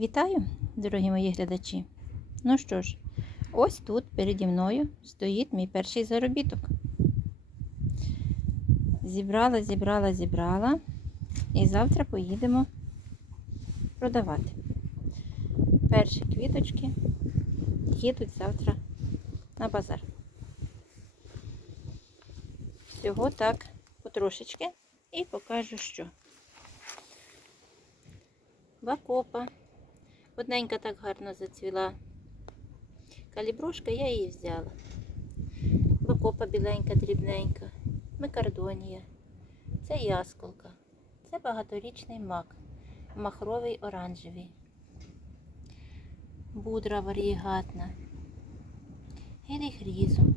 Вітаю, дорогі мої глядачі. Ну що ж, ось тут переді мною стоїть мій перший заробіток. Зібрала, зібрала, зібрала. І завтра поїдемо продавати. Перші квіточки їдуть завтра на базар. Всього так потрошечки і покажу, що. Бакопа. Одненька так гарно зацвіла. Каліброшка я її взяла. Бакопа біленька, дрібненька. Микардонія. Це ясколка. Це багаторічний мак. Махровий оранжевий. Будра варієгатна. Гелігрізум.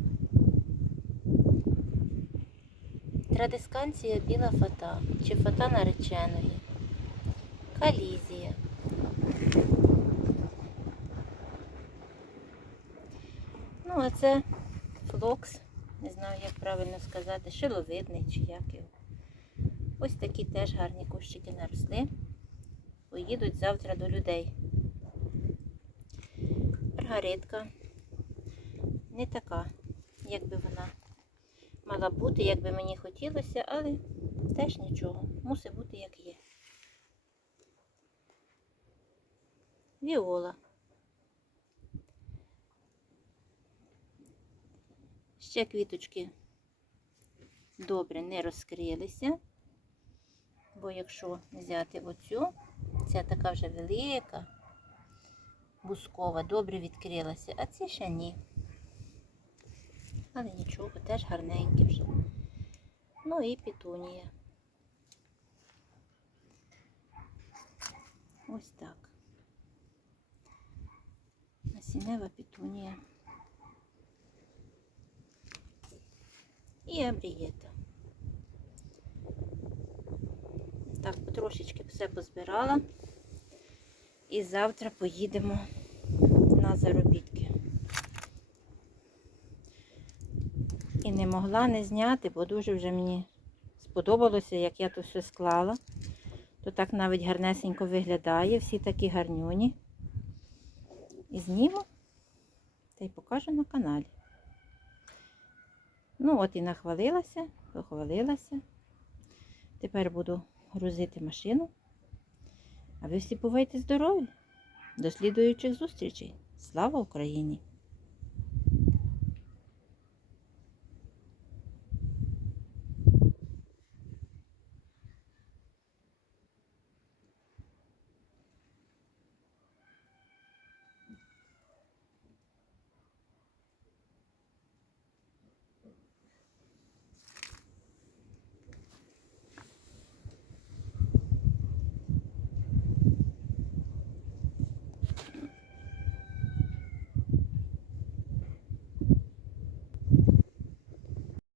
Традисканція біла фата чи фата нареченої. Калізія. Ну, а це флокс, не знаю, як правильно сказати, шиловидний чи як його. Ось такі теж гарні кущики наросли. Поїдуть завтра до людей. Маргаритка не така, як би вона мала бути, як би мені хотілося, але теж нічого. Мусить бути як є. Віола. Ще квіточки добре не розкрилися, бо якщо взяти оцю, ця така вже велика, бускова, добре відкрилася, а ці ще ні. Але нічого, теж гарненькі вже. Ну і петунія. Ось так. Насінева петунія. І абрієта. Так, потрошечки все позбирала. І завтра поїдемо на заробітки. І не могла не зняти, бо дуже вже мені сподобалося, як я тут все склала. То так навіть гарнесенько виглядає, всі такі гарнюні. І зніму та й покажу на каналі. Ну, от і нахвалилася, похвалилася. Тепер буду грузити машину. А ви всі бувайте здорові! До слідуючих зустрічей! Слава Україні!